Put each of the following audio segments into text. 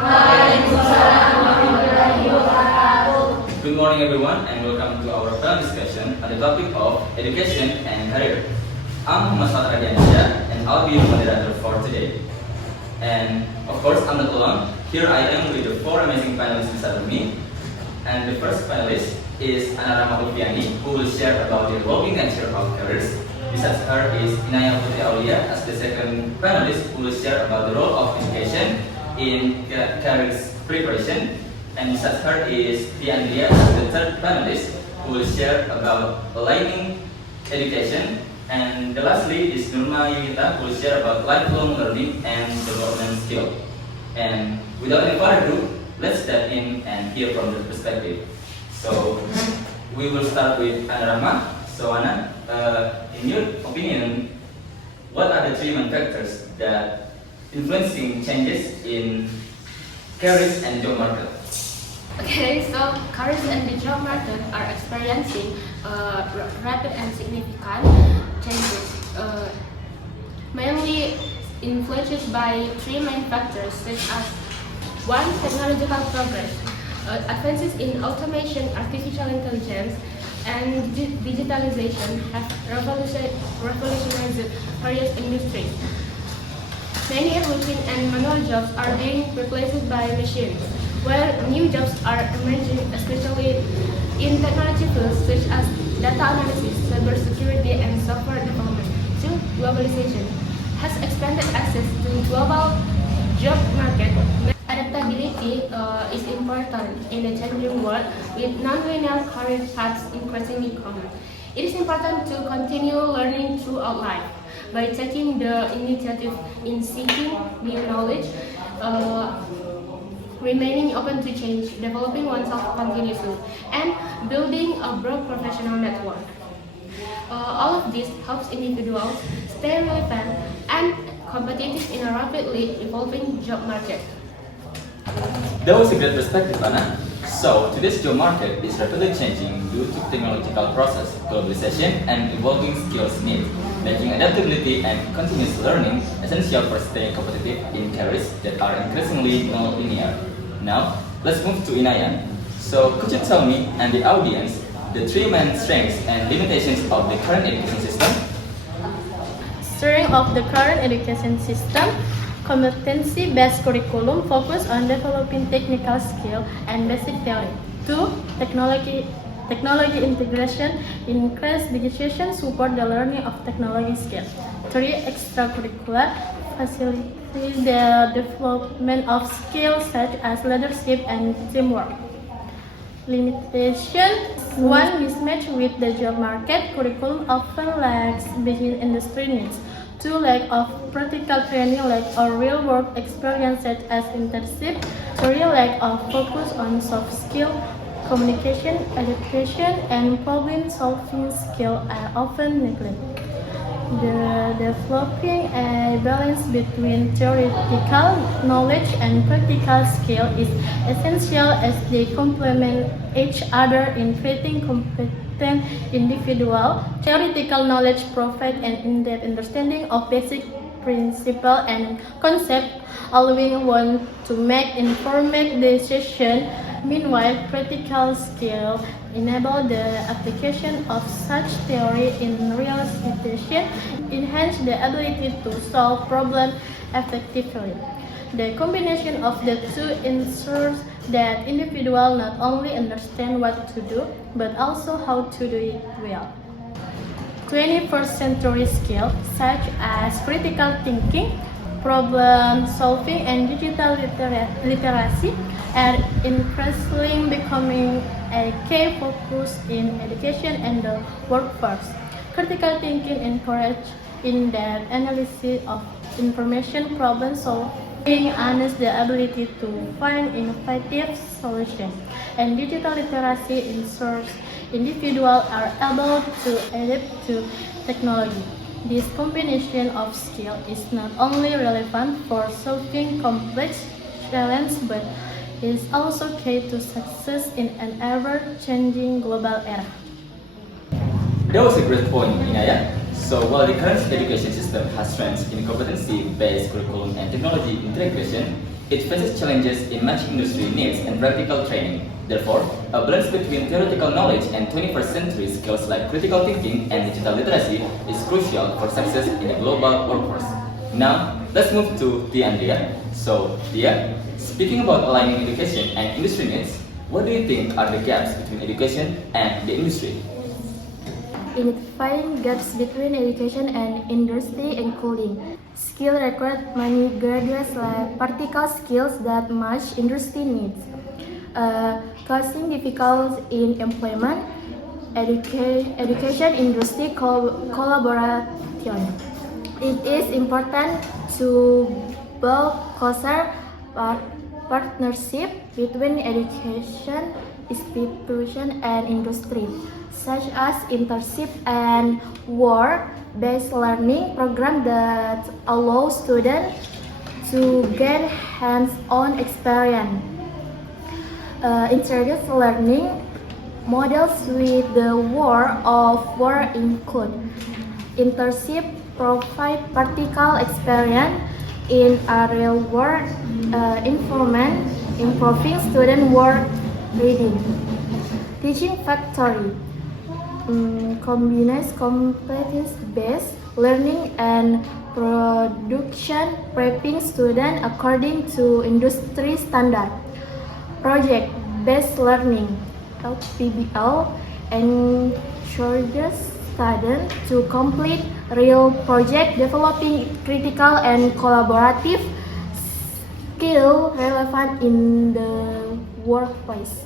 Good morning everyone and welcome to our panel discussion on the topic of education and career. I'm Muhammad Radiansya and I'll be your moderator for today. And of course I'm not alone. Here I am with the four amazing panelists beside of me. And the first panelist is Ana Rahmatulfiani, who will share about the evolving nature of careers. Besides her is Inaya Putri Aulia as the second panelist, who will share about the role of education in careers preparation. And besides her is Tia Andrea as the third panelist, who will share about aligning education. And lastly is Nurma Yunita, who will share about lifelong learning and development skill. And without any further ado, let's step in and hear from their perspective. So we will start with Ana Rahma. So Ana, in your opinion, what are the three main factors that influencing changes in careers and job market? Okay, so careers and the job market are experiencing rapid and significant changes, mainly influenced by three main factors such as one, technological progress, advances in automation, artificial intelligence, and digitalization have revolutionized various industries. Many routine and manual jobs are being replaced by machines, while new jobs are emerging, especially in technology fields such as data analysis, cybersecurity, and software development. Two, globalization has expanded access to global job market. Adaptability is important in a changing world with non-linear career paths increasingly common. It is important to continue learning throughout life by taking the initiative in seeking new knowledge, remaining open to change, developing oneself continuously, and building a broad professional network. All of this helps individuals stay relevant and competitive in a rapidly evolving job market. That was a great perspective, Anna. So, today's job market is rapidly changing due to technological process, globalization, and evolving skills needs, making adaptability and continuous learning essential for staying competitive in careers that are increasingly non-linear. Now, let's move to Inaya. So, could you tell me and the audience the three main strengths and limitations of the current education system? Strength of the current education system: competency-based curriculum focus on developing technical skill and basic theory. 2. Technology integration increase digitization support the learning of technology skills. 3. Extracurricular facilitate the development of skills such as leadership and teamwork. Limitation: 1. Mismatch with the job market. Curriculum often lacks basic industry needs. 2. Lack of practical training, lack of real-world experience such as internship. 3. Lack of focus on soft skill, communication, adaptation, and problem-solving skills are often neglected. Developing a balance between theoretical knowledge and practical skill is essential as they complement each other in creating competent individual. Theoretical knowledge provides an in-depth understanding of basic principles and concepts, allowing one to make informed decisions. Meanwhile, practical skills enable the application of such theory in real situations, enhance the ability to solve problems effectively. The combination of the two ensures that individuals not only understand what to do, but also how to do it well. 21st century skills such as critical thinking, problem solving, and digital literacy are increasingly becoming a key focus in education and the workforce. Critical thinking encourages in-depth analysis of information, problem solving, and the ability to find innovative solutions. And digital literacy ensures individuals are able to adapt to technology. This combination of skills is not only relevant for solving complex challenges, but is also key to success in an ever-changing global era. That was a great point, Inaya. So, while the current education system has strengths in competency-based curriculum and technology integration, It faces challenges in matching industry needs and practical training. Therefore, a balance between theoretical knowledge and 21st century skills like critical thinking and digital literacy is crucial for success in a global workforce. Now, let's move to Tia and Dia. So, Tia, speaking about aligning education and industry needs, what do you think are the gaps between education and the industry? Identifying gaps between education and industry, including skill required many graduates like practical skills that match industry needs, causing difficulties in employment, education industry collaboration. It is important to build closer partnership between education institution and industry, such as internship and work-based learning programs that allow students to gain hands-on experience. Introduce learning models with the world of work include internship, provide practical experience in a real-world environment, improving student work reading. Teaching factory combines competency-based learning and production, prepping students according to industry standard. Project-based learning (PBL) encourages students to complete real projects, developing critical and collaborative skills relevant in the workplace.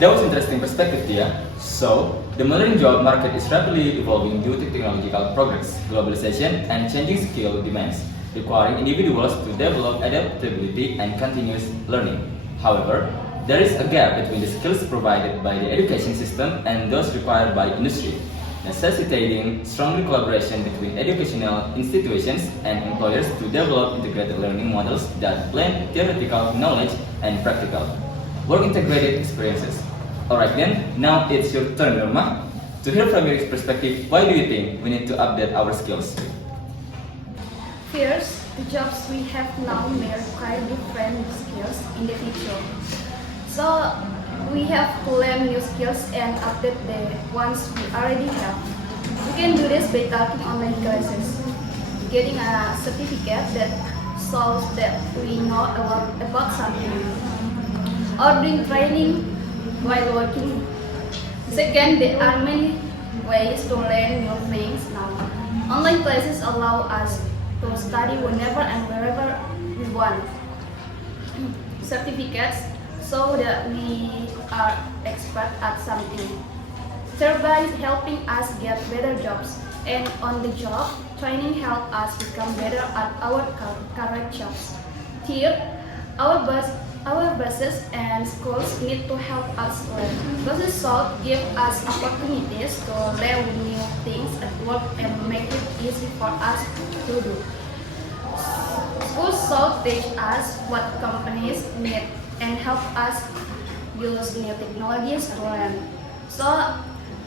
That was interesting perspective, Tia. So, the modern job market is rapidly evolving due to technological progress, globalization, and changing skill demands, requiring individuals to develop adaptability and continuous learning. However, there is a gap between the skills provided by the education system and those required by industry, necessitating strong collaboration between educational institutions and employers to develop integrated learning models that blend theoretical knowledge and practical work-integrated experiences. Alright then, now it's your turn, Norma. To hear from your perspective, why do you think we need to update our skills? First, the jobs we have now may require different skills in the future. So, we have to learn new skills and update the ones we already have. We can do this by taking online classes, getting a certificate that shows that we know a lot about something, or doing training while working. Second, there are many ways to learn new things now. Online classes allow us to study whenever and wherever we want. Certificates show that we are expert at something, thereby helping us get better jobs. And on the job, training helps us become better at our current jobs. Third, our bosses and schools need to help us learn. Bosses should give us opportunities to learn new things at work and make it easy for us to do. Schools should teach us what companies need and help us use new technologies to learn. So,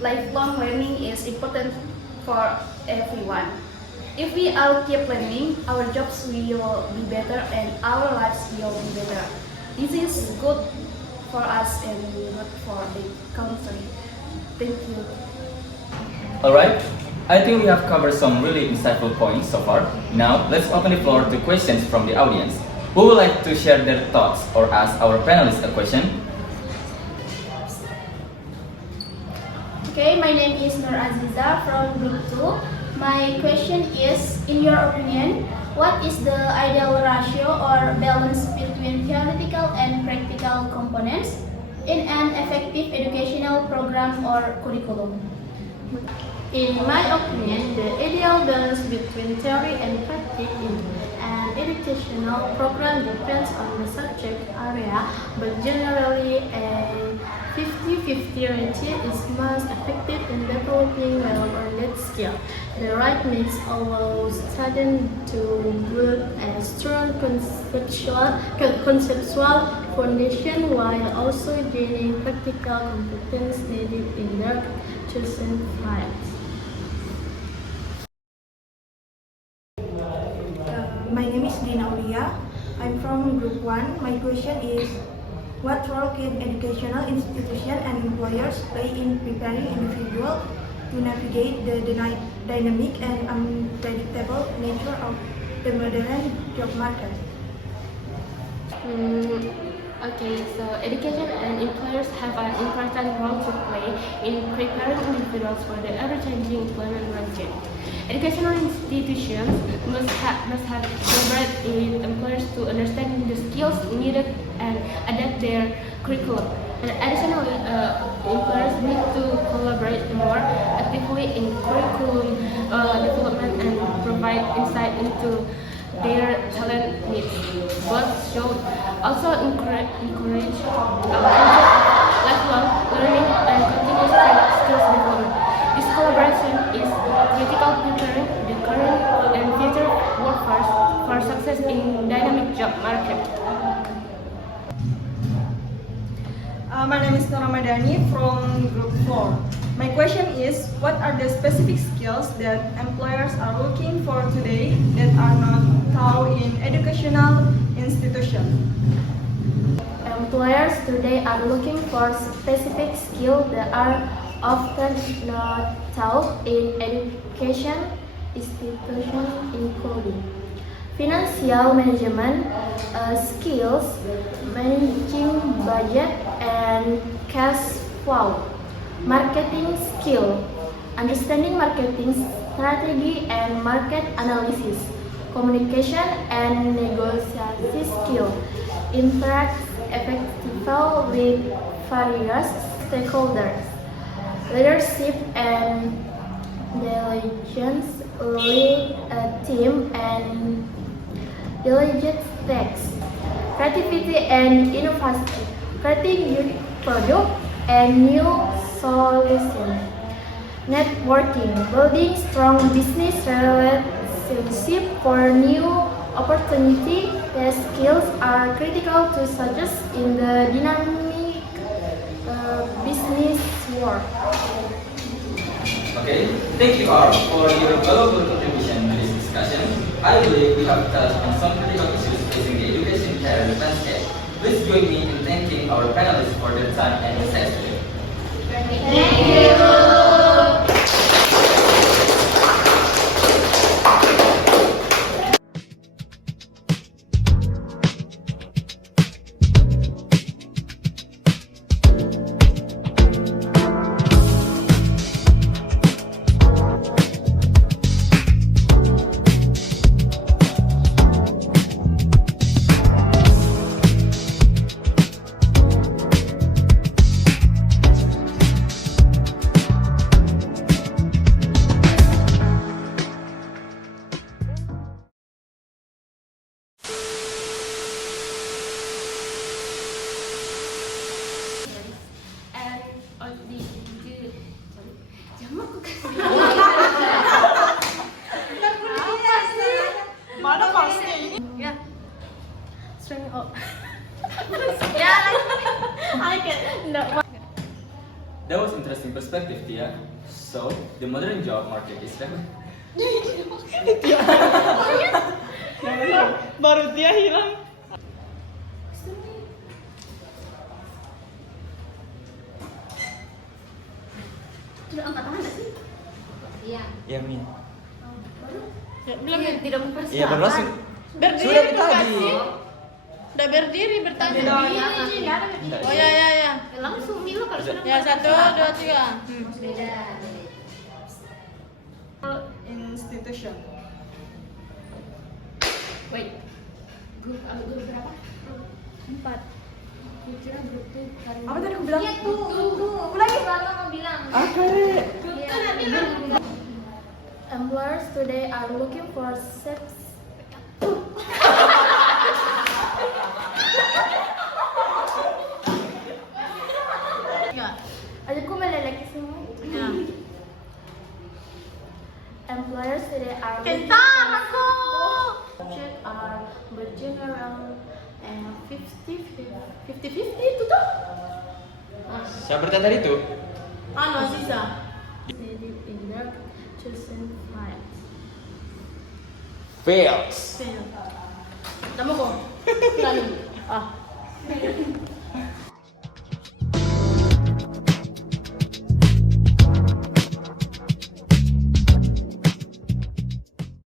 lifelong learning is important for everyone. If we all keep learning, our jobs will be better and our lives will be better. This is good for us and good for the country. Thank you. Alright, I think we have covered some really insightful points so far. Now, let's open the floor to questions from the audience. Who would like to share their thoughts or ask our panelists a question? Okay, my name is Nur Aziza from Group 2. My question is, in your opinion, what is the ideal ratio or balance between theoretical and practical components in an effective educational program or curriculum? In my opinion, the ideal balance between theory and practice in an educational program depends on the subject area, but generally a 50-50 ratio is most effective in developing well-rounded skill. The right mix allows students to build a strong conceptual foundation while also gaining practical competence needed in their chosen fields. My name is Dina Aulia. I'm from Group 1. My question is, what role can educational institutions and employers play in preparing individuals to navigate the dynamic and unpredictable nature of the modern job market? Okay, so education and employers have an important role to play in preparing individuals for the ever-changing employment landscape. Educational institutions must have collaborate with employers to understand the skills needed and adapt their curriculum. And additionally, employers need to collaborate more actively in curriculum development and provide insight into their talent needs. Both should also encourage lifelong learning and continuous skills development. This collaboration is critical preparing the current and future workforce for success in dynamic job market. My name is Nora Madani from Group 4. My question is, what are the specific skills that employers are looking for today that are not taught in educational institutions? Employers today are looking for specific skills that are often not taught in education institutions, including financial management skills, managing budget and cash flow, marketing skill, understanding marketing strategy and market analysis, communication and negotiation skill, interact effectively with various stakeholders, leadership and diligence, lead a team and diligent tasks, creativity and innovation, creating unique product and new solutions, networking, building strong business relationship for new opportunity. The skills are critical to success in the dynamic business world. Okay, thank you all for your valuable contribution to this discussion. I believe we have touched on some critical issues facing the education career landscape. Please join me in thanking our panelists for their time and insights today. Thank you. String up. That was interesting perspective, Tia. So, the modern job market is Baru dia hilang. Sudah angkat tangan nggak sih? Iya. Iya, Min. Belum ya, tidak mempersiapkan. Iya, baru langsung. Berdiri Sudah dulu tadi. kasih. Udah berdiri bertanya. Oh ya. Langsung Milo kalau sudah Ya 1, 2, 3. beda. Institution. Wait, grup berapa? 4. Kira grup tuh kan. Apa tadi aku bilang? Iya tuh. Ulangi. Lama mau bilang. Apa? Employers today are looking for sex. Aku melelek semua. Employers today are looking subjects are general and 50-50 itu tuh. Siapa bertanya tadi tuh? Aziza. In their chosen fields. Fails. Tama ko. Lalim. Ah.